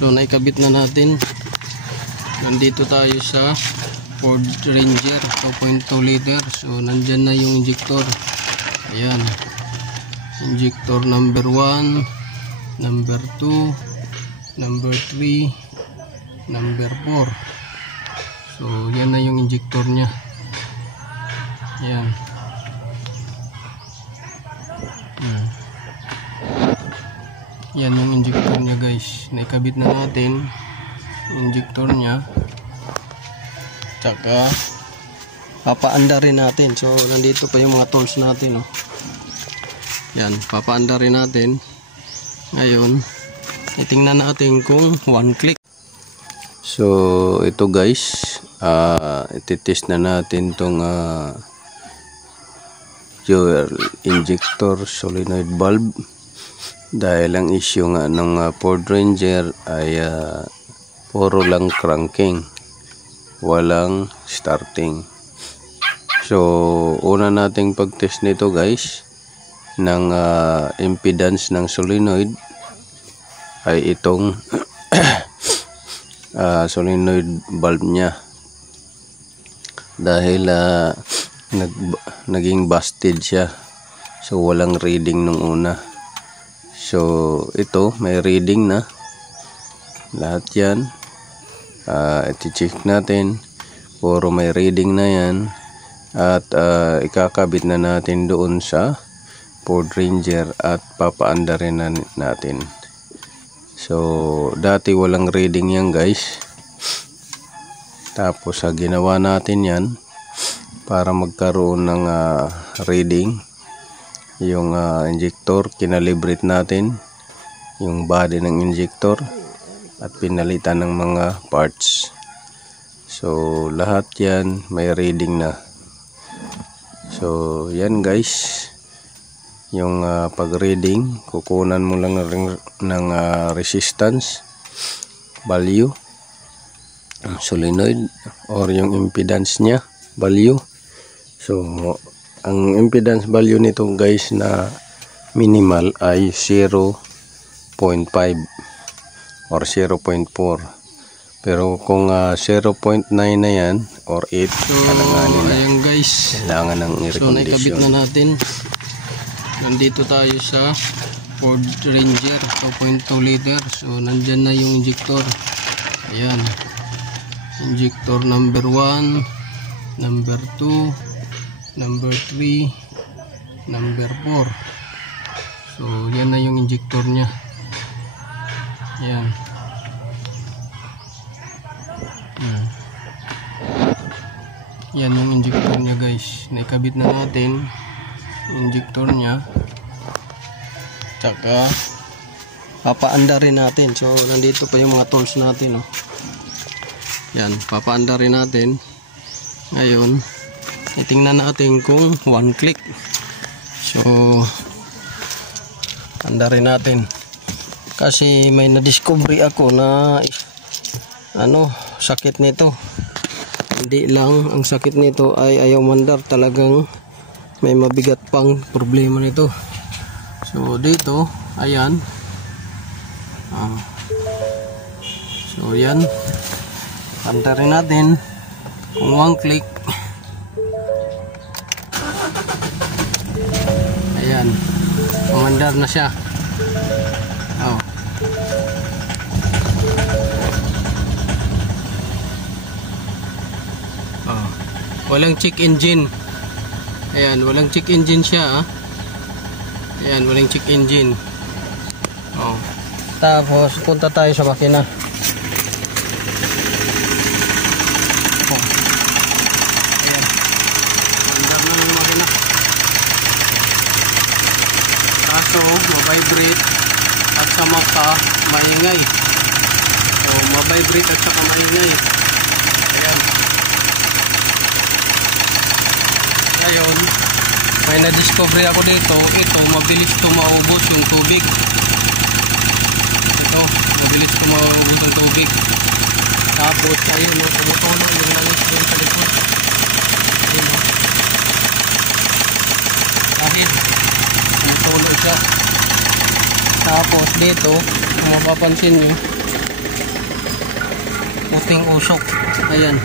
So naikabit na natin. Nandito tayo sa Ford Ranger 2.2 liter. So nandyan na yung injector. Ayan. Injector number 1, number 2, number 3, number 4. So yan na yung injector nya. Ayan. Yan yung injector nya guys. Naikabit na natin injector nya. Tsaka papaanda rin natin. So nandito pa yung mga tools natin, oh. Yan, papaanda rin natin. Ngayon itingnan natin kung one click. So ito guys, ititest na natin tong fuel injector solenoid valve. Dahil ang issue nga ng Ford Ranger ay puro lang cranking, walang starting. So una nating pag-test nito guys ng impedance ng solenoid ay itong solenoid valve nya. Dahil naging busted siya, so walang reading nung una. So ito may reading na lahat yan. Iti-check natin, puro may reading na yan. At ikakabit na natin doon sa Ford Ranger at papaanda rin natin. So dati walang reading yan guys. Tapos ginawa natin yan para magkaroon ng reading. Yung injector, kinalibrate natin yung body ng injector at pinalitan ng mga parts. So lahat yan may reading na. So yan guys, yung pag-reading, kukunan mo lang ng resistance value, solenoid or yung impedance nya value. So ang impedance value nito guys na minimal ay 0.5 or 0.4. Pero kung 0.9 na yan or 8, so ayan guys, kailangan ng i-recondition. So naikabit na natin. Nandito tayo sa Ford Ranger 2.2 liter. So nandyan na yung injector. Ayan. Injector number 1, number 2, number 3, number 4. So yan na yung injector nya. Yan. Yan yung injector nya guys. Naikabit na natin injector nya. Tsaka papaanda rin natin. So nandito pa yung mga tools natin, oh. Yan, papaanda rin natin. Ngayon itingnan natin kung one click. So anda rin natin kasi may na-discovery ako na sakit nito. Hindi lang ang sakit nito ay ayaw mandar, talagang may mabigat pang problema nito. So dito, ayan. So yan, anda rin natin kung one click. Ayan, umandar na siya. Walang check engine. Ayan, walang check engine siya, Ayan, walang check engine. Tapos punta tayo sa makina. Ayan, umandar na yung makina. Kaso mabibrate at saka maingay. So mabibrate at saka maingay. Ayan. Ngayon may na-discovery ako dito. Ito mabilis ito maubos yung tubig. Ito mabilis ito maubos yung tubig. Tapos ayun, tumutulo yung langis doon sa likod. Ayun, kahit tumutulo siya. Tapos dito kung mapapansin nyo, puting usok. Ayan.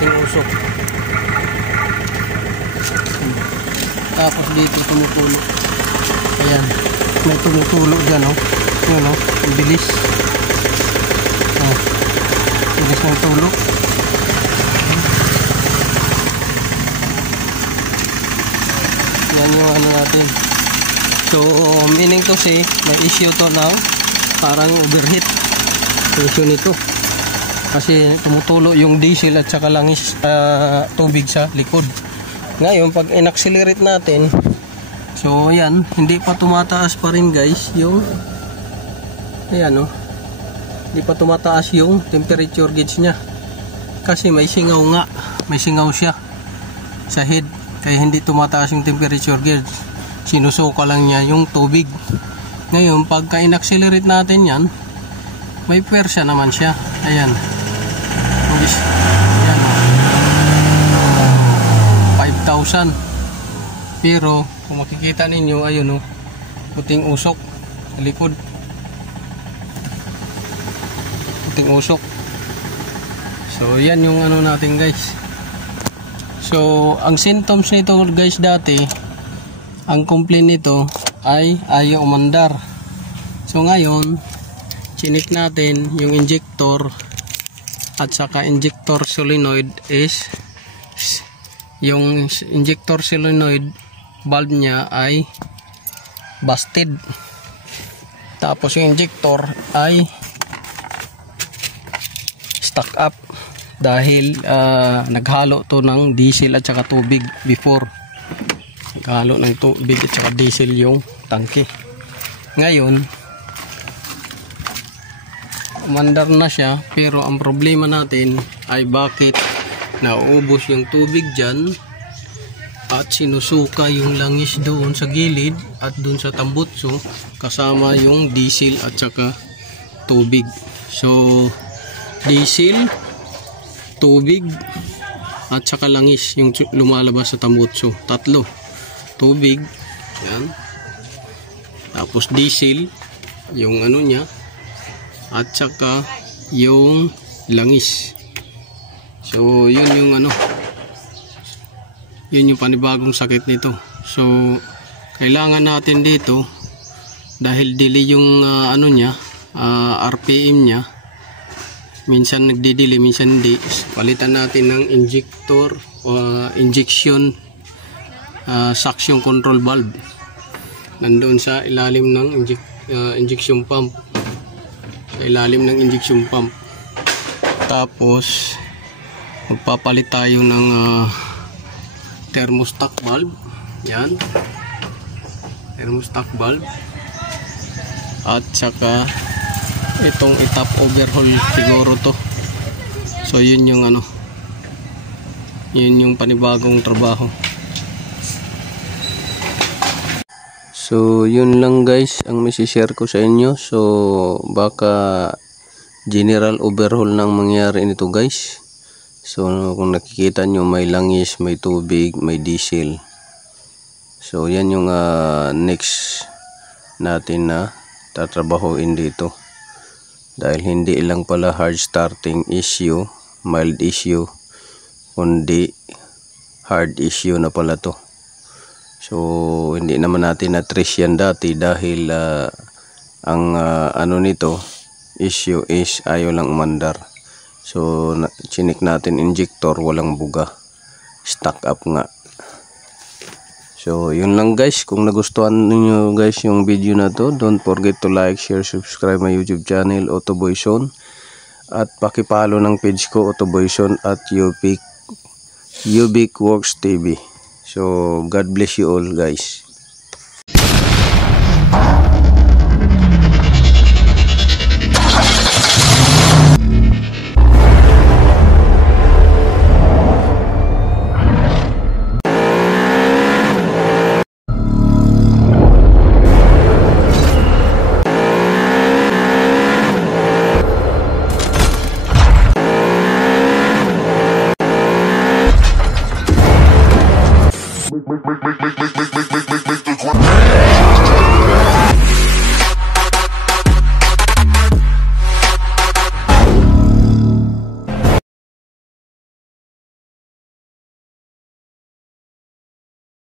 Puting usok. Tapos dito tumutulo. Ayan. May tumutulo dyan, oh. Yun, oh. Ang bilis. Oh. Bilis ng tulo. Yan yung ano natin. So, meaning to say, may issue to now. Parang overheat. Issue nito. Kasi tumutulo yung diesel at saka langis tubig sa likod. Ngayon, pag in-accelerate natin, so ayan, hindi pa tumataas pa rin guys yung, ayan o, hindi pa tumataas yung temperature gauge nya. Kasi may singaw nga, may singaw siya sa head. Kaya hindi tumataas yung temperature gauge. Sinusuka lang niya yung tubig. Ngayon, pagka in-accelerate natin yan, may pwersa naman siya. Ayan. Ayan. 5,000. Pero, kung makikita ninyo, ayun o, puting usok sa likod. Puting usok. So, yan yung ano natin guys. So, ang symptoms nito guys dati, ang complaint nito ay ayaw umandar. So ngayon, chinik natin yung injector at saka injector solenoid is yung injector solenoid valve niya ay busted. Tapos yung injector ay stuck up dahil naghalo to ng diesel at saka tubig before. Naghalo ng tubig at saka diesel yung tangke. Ngayon, umandar na siya, pero ang problema natin ay bakit nauubos yung tubig dyan at sinusuka yung langis doon sa gilid at doon sa tambutso kasama yung diesel at saka tubig. So, diesel, tubig at saka langis yung lumalabas sa tambutso. Tatlo. Tubig, yan. Tapos diesel, yung ano niya, at saka yung langis. So, yun yung ano, yun yung panibagong sakit nito. So, kailangan natin dito, dahil delay yung ano niya, RPM niya, minsan nagdi-delay, minsan hindi. Palitan natin ng injector injection suction control valve. Nandoon sa ilalim ng injection pump. Sa ilalim ng injection pump. Tapos magpapalit tayo ng thermostat valve. Yan. Thermostat valve. At saka itong itap overhaul siguro to. So yun yung ano, yun yung panibagong trabaho. So yun lang guys ang may-share ko sa inyo. So baka general overhaul nang mangyari nito guys. So kung nakikita nyo, may langis, may tubig, may diesel. So yan yung next natin na tatrabahoin dito. Dahil hindi lang pala hard starting issue, mild issue, kundi hard issue na pala to. So hindi naman natin na-trace yan dati dahil ang ano nito issue is ayaw lang umandar. So chinik natin injector, walang buga, stuck up nga. So yun lang guys. Kung nagustuhan niyo guys yung video na to, don't forget to like, share, subscribe my YouTube channel Ottoboy Son, at pakipalo ng page ko Ottoboy Son at Ubiq Works TV. So God bless you all guys.